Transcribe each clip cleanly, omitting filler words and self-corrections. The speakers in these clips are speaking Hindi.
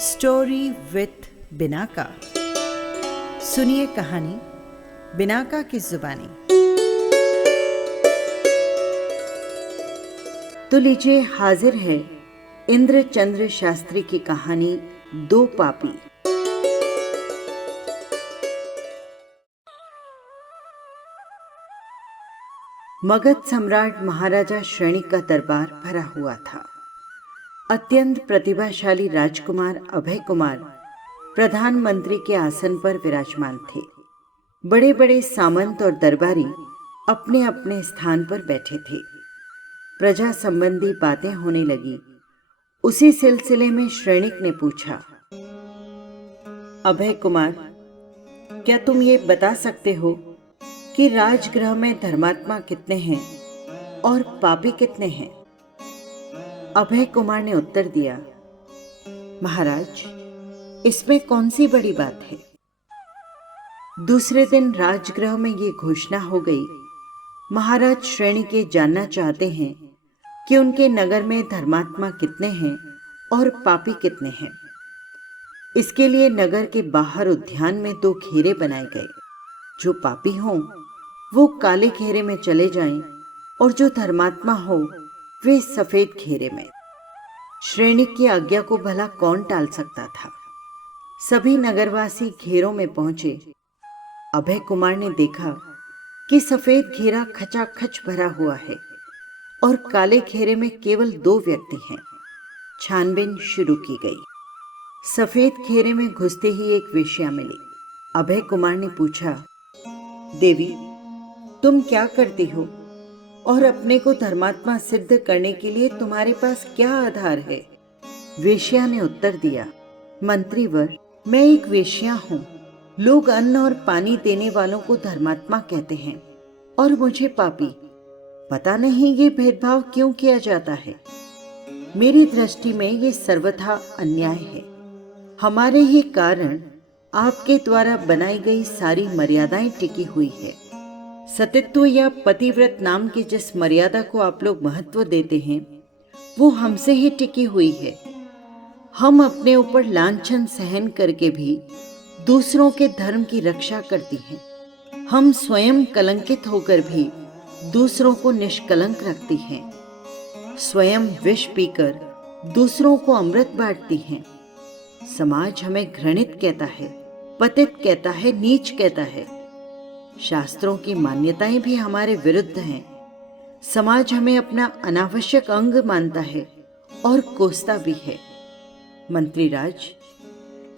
Story with Binaca. सुनिए कहानी बिनाका की जुबानी। तो लीजिए, हाजिर है इंद्रचंद्र शास्त्री की कहानी दो पापी। मगध सम्राट महाराजा श्रेणिक का दरबार भरा हुआ था। अत्यंत प्रतिभाशाली राजकुमार अभय कुमार प्रधानमंत्री के आसन पर विराजमान थे। बड़े बड़े सामंत और दरबारी अपने अपने स्थान पर बैठे थे। प्रजा संबंधी बातें होने लगी। उसी सिलसिले में श्रेणिक ने पूछा, अभय कुमार, क्या तुम ये बता सकते हो कि राजगृह में धर्मात्मा कितने हैं और पापी कितने हैं? अभय कुमार ने उत्तर दिया, महाराज, इसमें कौन सी बड़ी बात है। दूसरे दिन राजगृह में ये घोषणा हो गई, महाराज श्रेणिक ये जानना चाहते हैं कि उनके नगर में धर्मात्मा कितने हैं और पापी कितने हैं। इसके लिए नगर के बाहर उद्यान में 2 घेरे बनाए गए। जो पापी हों वो काले घेरे में चले जाएं और जो धर्मात्मा हो वे सफेद घेरे में। श्रेणिक की आज्ञा को भला कौन टाल सकता था। सभी नगरवासी घेरों में पहुंचे। अभय कुमार ने देखा कि सफेद घेरा खचाखच भरा हुआ है और काले घेरे में केवल 2 व्यक्ति हैं। छानबीन शुरू की गई। सफेद घेरे में घुसते ही एक वेश्या मिली। अभय कुमार ने पूछा, देवी, तुम क्या करती हो और अपने को धर्मात्मा सिद्ध करने के लिए तुम्हारे पास क्या आधार है? वेश्या ने उत्तर दिया, मंत्रीवर, मैं एक वेश्या हूँ। लोग अन्न और पानी देने वालों को धर्मात्मा कहते हैं और मुझे पापी। पता नहीं ये भेदभाव क्यों किया जाता है। मेरी दृष्टि में ये सर्वथा अन्याय है। हमारे ही कारण आपके द्वारा बनाई गई सारी मर्यादाएं टिकी हुई है। सतीत्व या पतिव्रत नाम की जिस मर्यादा को आप लोग महत्व देते हैं वो हमसे ही टिकी हुई है। हम अपने ऊपर लांछन सहन करके भी दूसरों के धर्म की रक्षा करती हैं। हम स्वयं कलंकित होकर भी दूसरों को निष्कलंक रखती हैं। स्वयं विष पीकर दूसरों को अमृत बांटती हैं। समाज हमें घृणित कहता है, पतित कहता है, नीच कहता है। शास्त्रों की मान्यताएं भी हमारे विरुद्ध हैं। समाज हमें अपना अनावश्यक अंग मानता है और कोसता भी है। मंत्रीराज,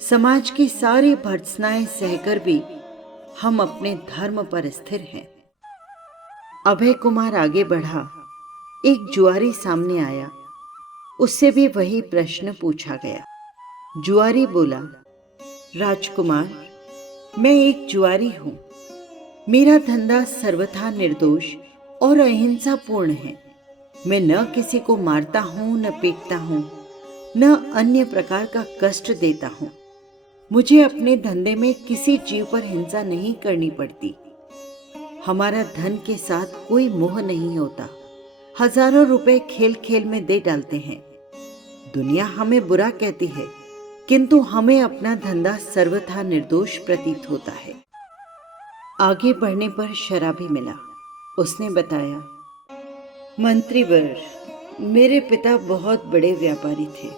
समाज की सारी भर्त्सनाएं सहकर भी हम अपने धर्म पर स्थिर हैं। अभय कुमार आगे बढ़ा। एक जुआरी सामने आया। उससे भी वही प्रश्न पूछा गया। जुआरी बोला, राजकुमार, मैं एक जुआरी हूं। मेरा धंधा सर्वथा निर्दोष और अहिंसा पूर्ण है। मैं न किसी को मारता हूं, न पीटता हूं, न अन्य प्रकार का कष्ट देता हूं। मुझे अपने धंधे में किसी जीव पर हिंसा नहीं करनी पड़ती। हमारा धन के साथ कोई मोह नहीं होता। हजारों रुपए खेल खेल में दे डालते हैं। दुनिया हमें बुरा कहती है, किंतु हमें अपना धंधा सर्वथा निर्दोष प्रतीत होता है। आगे बढ़ने पर शराबी मिला। उसने बताया, मंत्रीवर, मेरे पिता बहुत बड़े व्यापारी थे।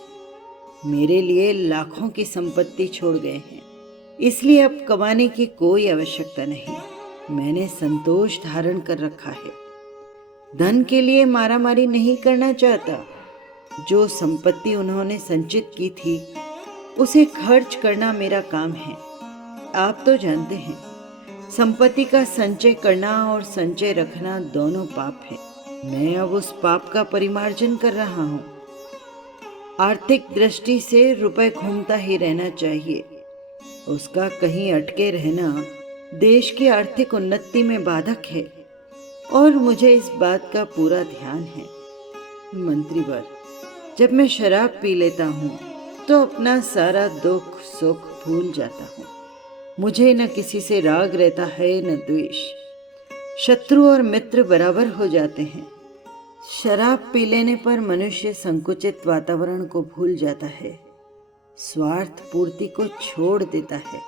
मेरे लिए लाखों की संपत्ति छोड़ गए हैं, इसलिए अब कमाने की कोई आवश्यकता नहीं। मैंने संतोष धारण कर रखा है। धन के लिए मारामारी नहीं करना चाहता। जो संपत्ति उन्होंने संचित की थी उसे खर्च करना मेरा काम है। आप तो जानते हैं, संपत्ति का संचय करना और संचय रखना दोनों पाप है। मैं अब उस पाप का परिमार्जन कर रहा हूँ। आर्थिक दृष्टि से रुपए घूमता ही रहना चाहिए। उसका कहीं अटके रहना देश की आर्थिक उन्नति में बाधक है और मुझे इस बात का पूरा ध्यान है। मंत्रीवर, जब मैं शराब पी लेता हूँ तो अपना सारा दुख सुख भूल जाता हूँ। मुझे न किसी से राग रहता है न द्वेष। शत्रु और मित्र बराबर हो जाते हैं। शराब पी लेने पर मनुष्य संकुचित वातावरण को भूल जाता है स्वार्थ पूर्ति को छोड़ देता है,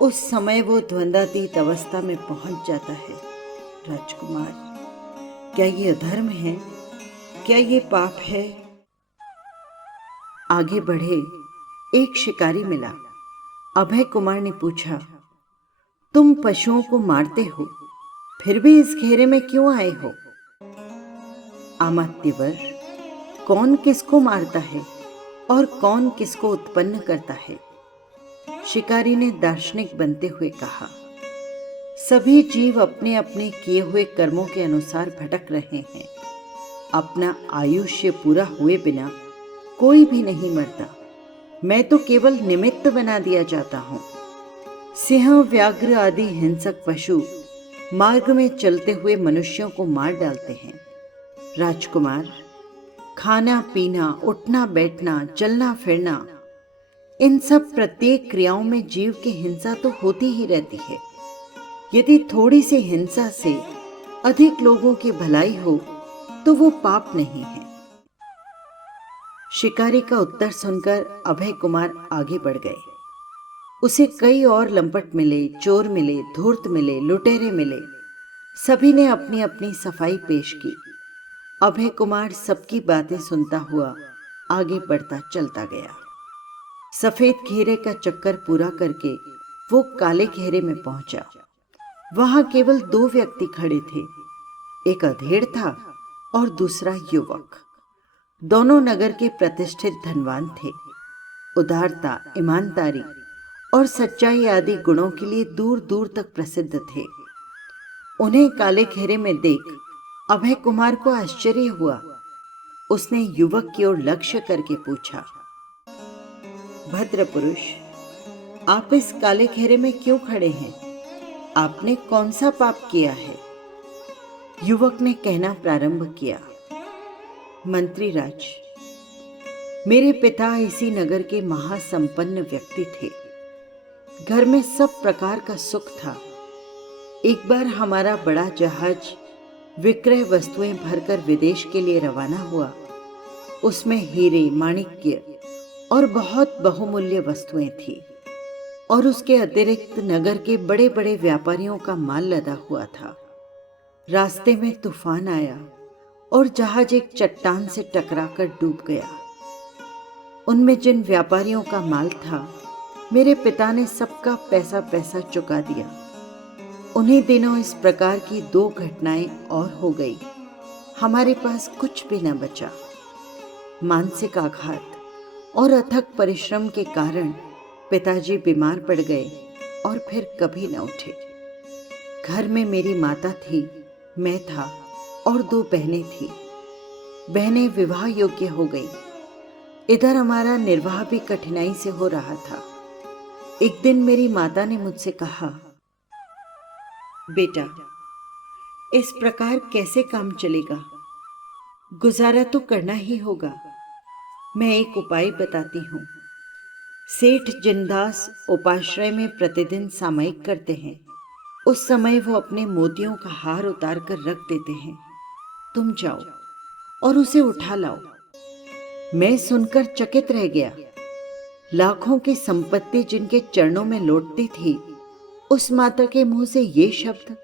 उस समय वो द्वंद्वातीत अवस्था में पहुंच जाता है। राजकुमार, क्या ये अधर्म है? क्या ये पाप है? आगे बढ़े एक शिकारी मिला। अभय कुमार ने पूछा, तुम पशुओं को मारते हो, फिर भी इस घेरे में क्यों आए हो? अमात्यवर, कौन किसको मारता है और कौन किसको उत्पन्न करता है? शिकारी ने दार्शनिक बनते हुए कहा, सभी जीव अपने अपने किए हुए कर्मों के अनुसार भटक रहे हैं। अपना आयुष्य पूरा हुए बिना कोई भी नहीं मरता। मैं तो केवल निमित्त बना दिया जाता हूं। सिंह, व्याघ्र आदि हिंसक पशु मार्ग में चलते हुए मनुष्यों को मार डालते हैं। राजकुमार, खाना पीना, उठना बैठना, चलना फिरना, इन सब प्रत्येक क्रियाओं में जीव की हिंसा तो होती ही रहती है। यदि थोड़ी सी हिंसा से अधिक लोगों की भलाई हो तो वो पाप नहीं है। शिकारी का उत्तर सुनकर अभय कुमार आगे बढ़ गए। उसे कई और लंपट मिले, चोर मिले, धूर्त मिले, लुटेरे मिले। सभी ने अपनी अपनी सफाई पेश की। अभय कुमार सबकी बातें सुनता हुआ आगे बढ़ता चलता गया। सफेद घेरे का चक्कर पूरा करके वो काले घेरे में पहुंचा। वहां केवल 2 व्यक्ति खड़े थे, एक अधेड़ था और दूसरा युवक। दोनों नगर के प्रतिष्ठित धनवान थे। उदारता, ईमानदारी और सच्चाई आदि गुणों के लिए दूर दूर तक प्रसिद्ध थे। उन्हें काले घेरे में देख अभय कुमार को आश्चर्य हुआ। उसने युवक की ओर लक्ष्य करके पूछा, भद्र पुरुष, आप इस काले घेरे में क्यों खड़े हैं? आपने कौन सा पाप किया है? युवक ने कहना प्रारंभ किया, मंत्री राज, मेरे पिता इसी नगर के महासंपन्न व्यक्ति थे। घर में सब प्रकार का सुख था। एक बार हमारा बड़ा जहाज विक्रय वस्तुएं भरकर विदेश के लिए रवाना हुआ। उसमें हीरे, माणिक्य और बहुत बहुमूल्य वस्तुएं थी और उसके अतिरिक्त नगर के बड़े बड़े व्यापारियों का माल लदा हुआ था। रास्ते में तूफान आया और जहाज एक चट्टान से टकराकर डूब गया। उनमें जिन व्यापारियों का माल था, मेरे पिता ने सबका पैसा पैसा चुका दिया। उन्हीं दिनों इस प्रकार की 2 घटनाएं और हो गई। हमारे पास कुछ भी न बचा। मानसिक आघात और अथक परिश्रम के कारण पिताजी बीमार पड़ गए और फिर कभी न उठे। घर में मेरी माता थी, मैं था और 2 बहनें थी। बहनें विवाह योग्य हो गई। इधर हमारा निर्वाह भी कठिनाई से हो रहा था। एक दिन मेरी माता ने मुझसे कहा, बेटा, इस प्रकार कैसे काम चलेगा? गुजारा तो करना ही होगा। मैं एक उपाय बताती हूँ। सेठ जिनदास उपाश्रय में प्रतिदिन सामयिक करते हैं। उस समय वो अपने मोतियों का हार उतार कर रख देते हैं। तुम जाओ और उसे उठा लाओ। मैं सुनकर चकित रह गया। लाखों की संपत्ति जिनके चरणों में लौटती थी, उस माता के मुंह से ये शब्द।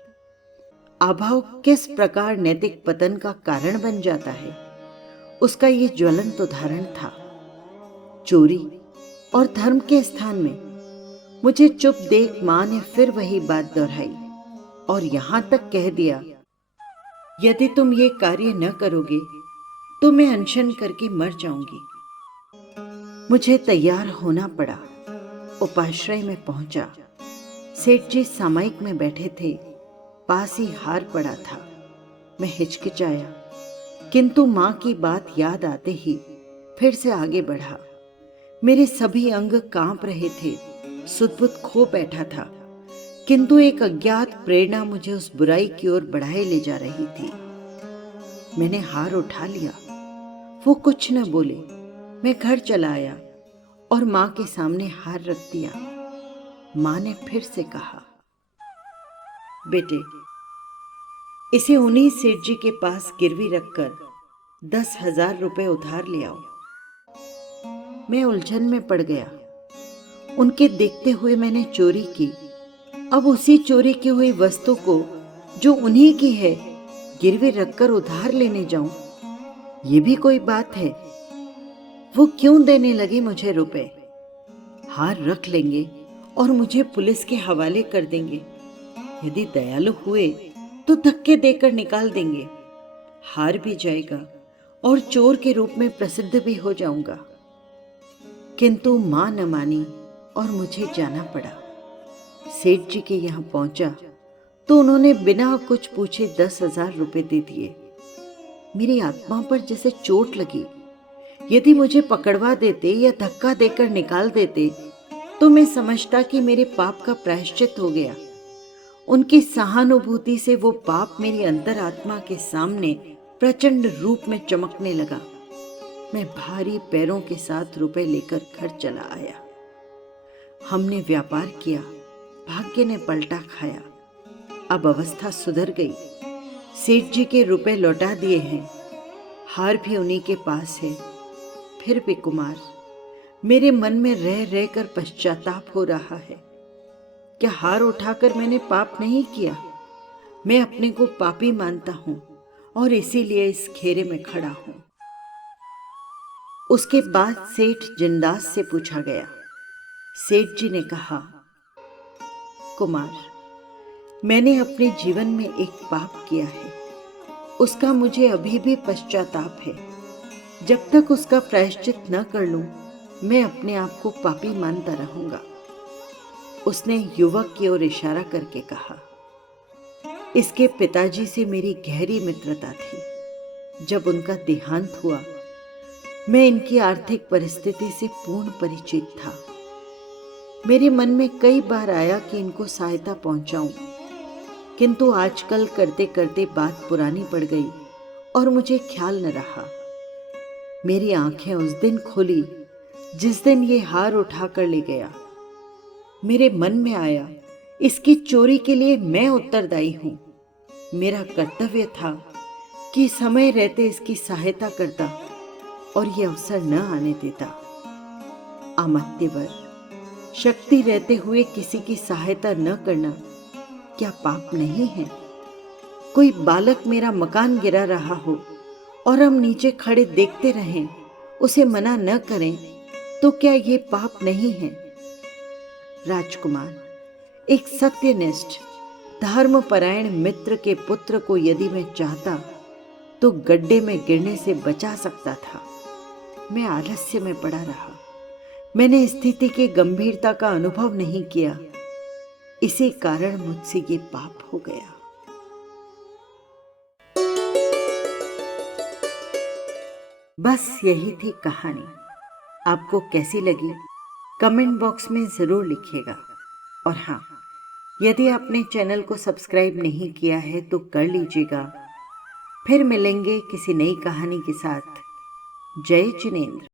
अभाव किस प्रकार नैतिक पतन का कारण बन जाता है, उसका ये ज्वलंत उदाहरण था। चोरी और धर्म के स्थान में मुझे चुप देख मां ने फिर वही बात दोहराई और यहां तक कह दिया, यदि तुम ये कार्य न करोगे तो मैं अनशन करके मर जाऊंगी। मुझे तैयार होना पड़ा। उपाश्रय में पहुंचा। सेठ जी सामयिक में बैठे थे। पास ही हार पड़ा था। मैं हिचकिचाया, किंतु मां की बात याद आते ही फिर से आगे बढ़ा। मेरे सभी अंग कांप रहे थे। सुध-बुध खो बैठा था, किंतु एक अज्ञात प्रेरणा मुझे उस बुराई की ओर बढ़ाए ले जा रही थी। मैंने हार उठा लिया। वो कुछ न बोले। मैं घर चला आया और मां के सामने हार रख दिया। मां ने फिर से कहा, बेटे, इसे उन्हीं सेठ जी के पास गिरवी रखकर 10,000 रुपए उधार ले आओ। मैं उलझन में पड़ गया। उनके देखते हुए मैंने चोरी की। अब उसी चोरी की हुई वस्तु को जो उन्हीं की है गिरवी रखकर उधार लेने जाऊं, ये भी कोई बात है? वो क्यों देने लगे मुझे रुपए? हार रख लेंगे और मुझे पुलिस के हवाले कर देंगे। यदि दयालु हुए तो धक्के देकर निकाल देंगे। हार भी जाएगा और चोर के रूप में प्रसिद्ध भी हो जाऊंगा। किंतु मां न मानी और मुझे जाना पड़ा। सेठ जी के यहाँ पहुंचा तो उन्होंने बिना कुछ पूछे 10,000 रुपए दे दिए। मेरी आत्मा पर जैसे चोट लगी। यदि मुझे पकड़वा देते या धक्का देकर निकाल देते तो मैं समझता कि मेरे पाप का प्रायश्चित हो गया। उनकी सहानुभूति से वो पाप मेरी अंतरात्मा के सामने प्रचंड रूप में चमकने लगा। मैं भारी पैरों के साथ रुपए लेकर घर चला आया। हमने व्यापार किया, भाग्य ने पलटा खाया। अब अवस्था सुधर गई। सेठ जी के रुपए लौटा दिए हैं, हार भी उन्हीं के पास है। फिर भी कुमार, मेरे मन में रह रह कर पश्चाताप हो रहा है। क्या हार उठाकर मैंने पाप नहीं किया? मैं अपने को पापी मानता हूं और इसीलिए इस घेरे में खड़ा हूं। उसके बाद सेठ जिंदास से पूछा गया। सेठ जी ने कहा, कुमार, मैंने अपने जीवन में एक पाप किया है। उसका मुझे अभी भी पश्चाताप है। जब तक उसका प्रायश्चित न कर लूं, मैं अपने आप को पापी मानता रहूंगा। उसने युवक की ओर इशारा करके कहा, इसके पिताजी से मेरी गहरी मित्रता थी। जब उनका देहांत हुआ, मैं इनकी आर्थिक परिस्थिति से पूर्ण परिचित था। मेरे मन में कई बार आया कि इनको सहायता पहुंचाऊं, किंतु आजकल करते करते बात पुरानी पड़ गई और मुझे ख्याल न रहा। मेरी आंखें उस दिन खुली जिस दिन ये हार उठा कर ले गया। मेरे मन में आया, इसकी चोरी के लिए मैं उत्तरदायी हूं। मेरा कर्तव्य था कि समय रहते इसकी सहायता करता और ये अवसर न आने देता। अमात्यवर, शक्ति रहते हुए किसी की सहायता न करना क्या पाप नहीं है? कोई बालक मेरा मकान गिरा रहा हो और हम नीचे खड़े देखते रहें, उसे मना न करें, तो क्या ये पाप नहीं है? राजकुमार, एक सत्यनिष्ठ धर्मपरायण मित्र के पुत्र को यदि मैं चाहता तो गड्ढे में गिरने से बचा सकता था। मैं आलस्य में पड़ा रहा। मैंने स्थिति की गंभीरता का अनुभव नहीं किया। इसी कारण मुझसे ये पाप हो गया। बस यही थी कहानी। आपको कैसी लगी कमेंट बॉक्स में ज़रूर लिखिएगा। और हाँ, यदि आपने चैनल को सब्सक्राइब नहीं किया है तो कर लीजिएगा। फिर मिलेंगे किसी नई कहानी के साथ। जय जिनेंद्र।